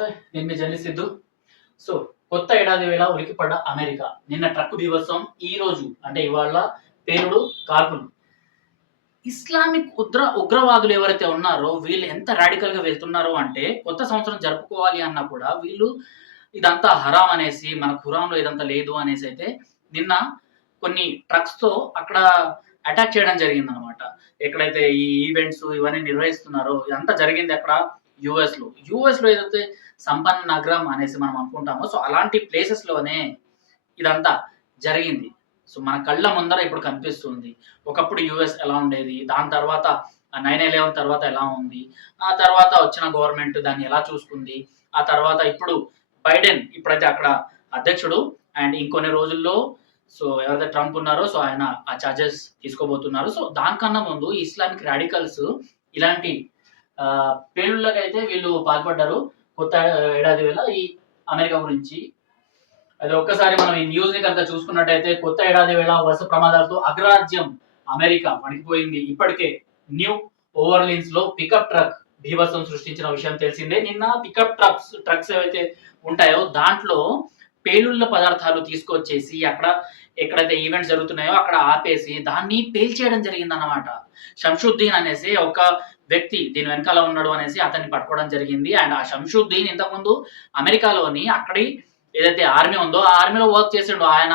నమస్తే నేను మీ journey Siddhu. So కొత్త ఏడాది వేళ ఉలికిపడ్డ అమెరికా. నిన్న ట్రక్ దివసం ఈ రోజు అంటే ఇవాళ పేరుడు కాల్పులు. ఇస్లామిక్ ఉగ్ర ఉగ్రవాదులు ఎవరైతే ఉన్నారో వీళ్ళు ఎంత రాడికల్గా వెళ్తున్నారో అంటే కొత్త సంవత్సరం జరుపుకోవాలి అన్నా కూడా వీళ్ళు ఇదంతా హరాం అనేసి మన ఖురాన్లో ఇదంతా లేదు అనేసి అయితే నిన్న కొన్ని ట్రక్స్తో అక్కడ అటాక్ చేయడం జరిగింది అనమాట ఎక్కడైతే ఈ ఈవెంట్స్ ఇవన్నీ నిర్వహిస్తున్నారో ఇదంతా జరిగింది అక్కడ యుఎస్లో యుఎస్లో ఏదైతే సంపన్న నగరం అనేసి మనం అనుకుంటామో సో అలాంటి ప్లేసెస్లోనే ఇదంతా జరిగింది. సో మన కళ్ళ ముందర ఇప్పుడు కనిపిస్తుంది. ఒకప్పుడు యుఎస్ ఎలా ఉండేది? దాని తర్వాత నైన్ ఎలెవెన్ తర్వాత ఎలా ఉంది? ఆ తర్వాత వచ్చిన గవర్నమెంట్ దాన్ని ఎలా చూసుకుంది? ఆ తర్వాత ఇప్పుడు బైడెన్ ఇప్పుడైతే అక్కడ అధ్యక్షుడు. అండ్ ఇంకొన్ని రోజుల్లో సో ఎవరైతే ట్రంప్ ఉన్నారో సో ఆయన ఆ చార్జెస్ తీసుకోబోతున్నారు. సో దానికన్నా ముందు ఇస్లామిక్ రాడికల్స్ ఇలాంటి పేలుళ్ళకైతే వీళ్ళు పాల్పడ్డారు. కొత్త ఏడాది వేళ ఈ అమెరికా గురించి. అది ఒక్కసారి మనం ఈ న్యూస్ని కనుక చూసుకున్నట్టయితే కొత్త ఏడాది వేళ వరుస ప్రమాదాలతో అగ్రరాజ్యం అమెరికా వణికిపోయింది. ఇప్పటికే న్యూ ఓవర్లీన్స్లో పికప్ ట్రక్ బీభత్సం సృష్టించిన విషయం తెలిసిందే. నిన్న పికప్ ట్రక్స్ ట్రక్స్ ఏవైతే ఉంటాయో దాంట్లో పేలుళ్ళ పదార్థాలు తీసుకొచ్చేసి అక్కడ ఎక్కడైతే ఈవెంట్స్ జరుగుతున్నాయో అక్కడ ఆపేసి దాన్ని పేల్చేయడం జరిగిందన్నమాట. షంషుద్దీన్ అనేసి ఒక వ్యక్తి దీని వెనకాల ఉన్నాడు అనేసి అతన్ని పట్టుకోవడం జరిగింది. అండ్ ఆ షంషుద్దీన్ ఇంతకుముందు అమెరికాలోని అక్కడి ఏదైతే ఆర్మీ ఉందో ఆ ఆర్మీలో వర్క్ చేసిండు. ఆయన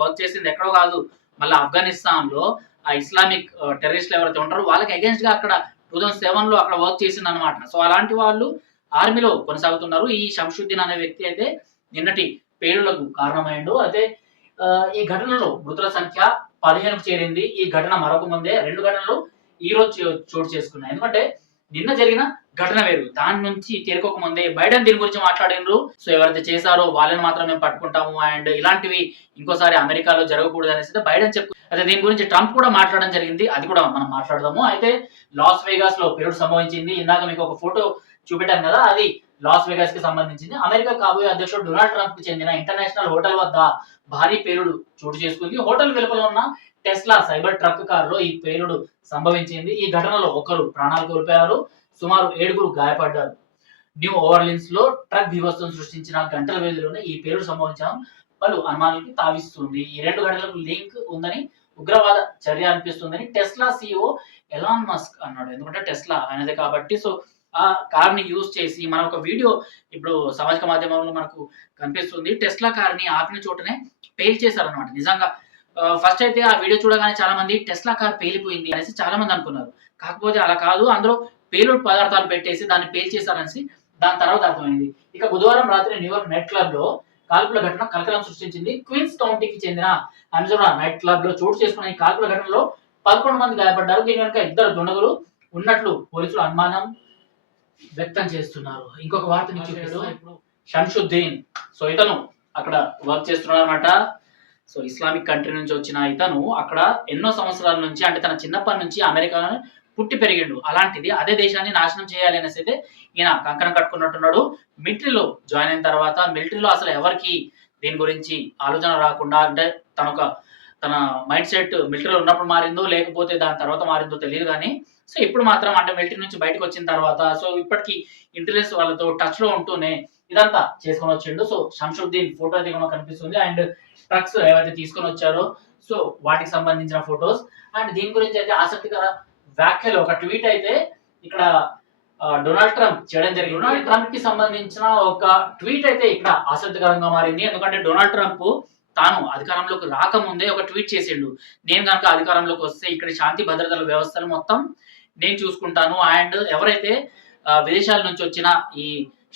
వర్క్ చేసింది ఎక్కడో కాదు మళ్ళీ ఆఫ్ఘనిస్తాన్లో ఆ ఇస్లామిక్ టెర్రరిస్టులు ఎవరైతే ఉంటారో వాళ్ళకి అగేన్స్ట్గా అక్కడ టూ థౌసండ్ సెవెన్లో అక్కడ వర్క్ చేసింది అనమాట సో అలాంటి వాళ్ళు ఆర్మీలో కొనసాగుతున్నారు. ఈ శంషుద్దీన్ అనే వ్యక్తి అయితే నిన్నటి పేలులకు కారణమైండు అయితే ఈ ఘటనలో మృతుల సంఖ్య పదిహేనుకు చేరింది. ఈ ఘటన మరొక ముందే రెండు ఘటనలు ఈ రోజు చోటు చేసుకున్నాయి. ఎందుకంటే నిన్న జరిగిన ఘటన వేరు. దాని నుంచి తేరుకోక ముందే బైడెన్ దీని గురించి మాట్లాడినరు. సో ఎవరైతే చేశారో వాళ్ళని మాత్రం మేము పట్టుకుంటాము. అండ్ ఇలాంటివి ఇంకోసారి అమెరికాలో జరగకూడదు అనేసి బైడెన్ చెప్పు అయితే దీని గురించి ట్రంప్ కూడా మాట్లాడడం జరిగింది. అది కూడా మనం మాట్లాడదాము. అయితే లాస్ వేగాస్లో పిరియడ్ సంభవించింది. ఇందాక మీకు ఒక ఫోటో చూపెట్టాను కదా. అది లాస్ వేగాస్కి సంబంధించింది. అమెరికా కాబోయే అధ్యక్షుడు డొనాల్డ్ ట్రంప్కి చెందిన ఇంటర్నేషనల్ హోటల్ వద్ద భారీ పేలుడు చోటు చేసుకుంది. హోటల్ వెలుపల ఉన్న టెస్లా సైబర్ ట్రక్ కారులో ఈ పేలుడు సంభవించింది. ఈ ఘటనలో ఒకరు ప్రాణాలు కోల్పోయారు. సుమారు ఏడుగురు గాయపడ్డారు. న్యూ ఓవర్లిన్స్లో ట్రక్ బీభత్సం సృష్టించిన గంటల వ్యవధిలోనే ఈ పేలుడు సంభవించడం పలు అనుమానాలకి తావిస్తుంది. ఈ రెండు ఘటనలకు లింక్ ఉందని ఉగ్రవాద చర్య అనిపిస్తుందని టెస్లా సిఇఓ ఎలాన్ మస్క్ అన్నాడు. ఎందుకంటే టెస్లా ఆయనదే కాబట్టి సో ఆ కార్ని యూజ్ చేసి మన ఒక వీడియో ఇప్పుడు సామాజిక మాధ్యమంలో మనకు కనిపిస్తుంది. టెస్లా కార్ని ఆపిన చోటనే పేల్ చేశారనమాట నిజంగా ఫస్ట్ అయితే ఆ వీడియో చూడగానే చాలా మంది టెస్లా కార్ పేలిపోయింది అనేసి చాలా మంది అనుకున్నారు. కాకపోతే అలా కాదు అందులో పేలుడు పదార్థాలు పెట్టేసి దాన్ని పేల్ చేశారనేసి దాని తర్వాత అర్థమైంది. ఇక బుధవారం రాత్రి న్యూయార్క్ నైట్ క్లబ్లో కాల్పుల ఘటన కలకలం సృష్టించింది. క్వీన్స్ కౌంటీకి చెందిన అమెజోనా నైట్ క్లబ్లో చోటు చేసుకున్న ఈ కాల్పుల ఘటనలో పదకొండు మంది గాయపడ్డారు. దీని వెనుక ఇద్దరు దుండగులు ఉన్నట్లు పోలీసులు అనుమానం వ్యక్తం చేస్తున్నారు. ఇంకొక వార్త మీకు ఇప్పుడు షంషుద్దీన్. సో ఇతను అక్కడ వర్క్ చేస్తున్నాడు అనమాట సో ఇస్లామిక్ కంట్రీ నుంచి వచ్చిన ఇతను అక్కడ ఎన్నో సంవత్సరాల నుంచి అంటే తన చిన్నప్పటి నుంచి అమెరికాలో పుట్టి పెరిగిండు. అలాంటిది అదే దేశాన్ని నాశనం చేయాలి అనేసి అయితే ఈయన కంకణం కట్టుకున్నట్టున్నాడు. మిలిటరీలో జాయిన్ అయిన తర్వాత మిలిటరీలో అసలు ఎవరికి దీని గురించి ఆలోచన రాకుండా అంటే తన ఒక తన మైండ్ సెట్ మిలిటరీలో ఉన్నప్పుడు మారిందో లేకపోతే దాని తర్వాత మారిందో తెలియదు కానీ సో ఇప్పుడు మాత్రం అంటే మిలిటరీ నుంచి బయటకు వచ్చిన తర్వాత సో ఇప్పటికీ ఇంటెలిజెన్స్ వాళ్ళతో టచ్లో ఉంటూనే ఇదంతా చేసుకొని వచ్చిండు. సో శంషుద్దీన్ ఫోటో అయితే మనకు కనిపిస్తుంది. అండ్ ట్రక్స్ ఏవైతే తీసుకొని వచ్చారో సో వాటికి సంబంధించిన ఫొటోస్. అండ్ దీని గురించి అయితే ఆసక్తికర వ్యాఖ్యలు. ఒక ట్వీట్ అయితే ఇక్కడ డొనాల్డ్ ట్రంప్ చేయడం జరిగింది. డొనాల్డ్ ట్రంప్కి సంబంధించిన ఒక ట్వీట్ అయితే ఇక్కడ ఆసక్తికరంగా మారింది. ఎందుకంటే డొనాల్డ్ ట్రంప్ తాను అధికారంలోకి రాకముందే ఒక ట్వీట్ చేసిండు. నేను కనుక అధికారంలోకి వస్తే ఇక్కడ శాంతి భద్రతల వ్యవస్థలు మొత్తం నేను చూసుకుంటాను. అండ్ ఎవరైతే విదేశాల నుంచి వచ్చిన ఈ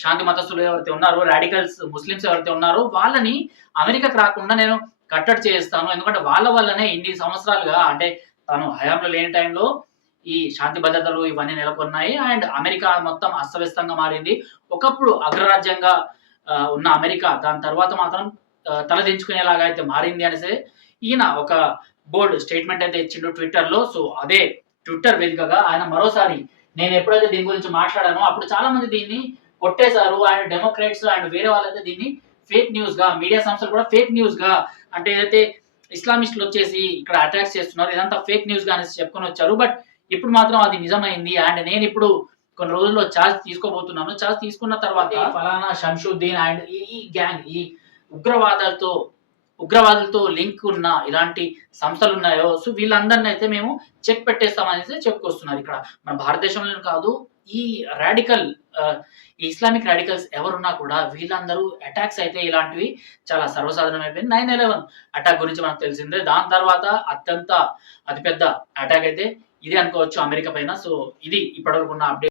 శాంతి మతస్థులు ఎవరైతే ఉన్నారో రాడికల్స్ ముస్లిమ్స్ ఎవరైతే ఉన్నారో వాళ్ళని అమెరికాకు రాకుండా నేను కట్టడి చేస్తాను. ఎందుకంటే వాళ్ళ వల్లనే ఇన్ని సంవత్సరాలుగా అంటే తను హయాంలో లేని టైంలో ఈ శాంతి భద్రతలు ఇవన్నీ నెలకొన్నాయి. అండ్ అమెరికా మొత్తం అస్తవ్యస్తంగా మారింది. ఒకప్పుడు అగ్రరాజ్యంగా ఉన్న అమెరికా దాని తర్వాత మాత్రం తలదించుకునేలాగా అయితే మారింది అనేసి ఈయన ఒక బోల్డ్ స్టేట్మెంట్ అయితే ఇచ్చిండు ట్విట్టర్లో సో అదే ట్విట్టర్ వేదికగా ఆయన మరోసారి నేను ఎప్పుడైతే దీని గురించి మాట్లాడానో అప్పుడు చాలా మంది దీన్ని కొట్టేశారు. ఆయన డెమోక్రేట్స్ అండ్ వేరే వాళ్ళైతే దీన్ని ఫేక్ న్యూస్గా మీడియా సంస్థలు కూడా ఫేక్ న్యూస్గా అంటే ఏదైతే ఇస్లామిస్టులు వచ్చేసి ఇక్కడ అటాక్ చేస్తున్నారు ఇదంతా ఫేక్ న్యూస్గా అనేసి చెప్పుకొని వచ్చారు. బట్ ఇప్పుడు మాత్రం అది నిజమైంది. అండ్ నేను ఇప్పుడు కొన్ని రోజుల్లో ఛార్జ్ తీసుకోబోతున్నాను. ఛార్జ్ తీసుకున్న తర్వాత ఫలానా శంషుద్దీన్ అండ్ ఈ గ్యాంగ్ ఈ ఉగ్రవాదాలతో ఉగ్రవాదులతో లింక్ ఉన్న ఇలాంటి సంస్థలు ఉన్నాయో సో వీళ్ళందరినీ అయితే మేము చెక్ పెట్టేస్తామనేసి చెప్పుకొస్తున్నారు ఇక్కడ. మన భారతదేశంలో కాదు ఈ రాడికల్ ఈ ఇస్లామిక్ రాడికల్స్ ఎవరున్నా కూడా వీళ్ళందరూ అటాక్స్ అయితే ఇలాంటివి చాలా సర్వసాధారణం అయిపోయింది నైన్ ఎలెవెన్ అటాక్ గురించి మనకు తెలిసిందే. దాని తర్వాత అత్యంత అతిపెద్ద అటాక్ అయితే ఇది అనుకోవచ్చు అమెరికా పైన. సో ఇది ఇప్పటివరకు ఉన్న అప్డేట్.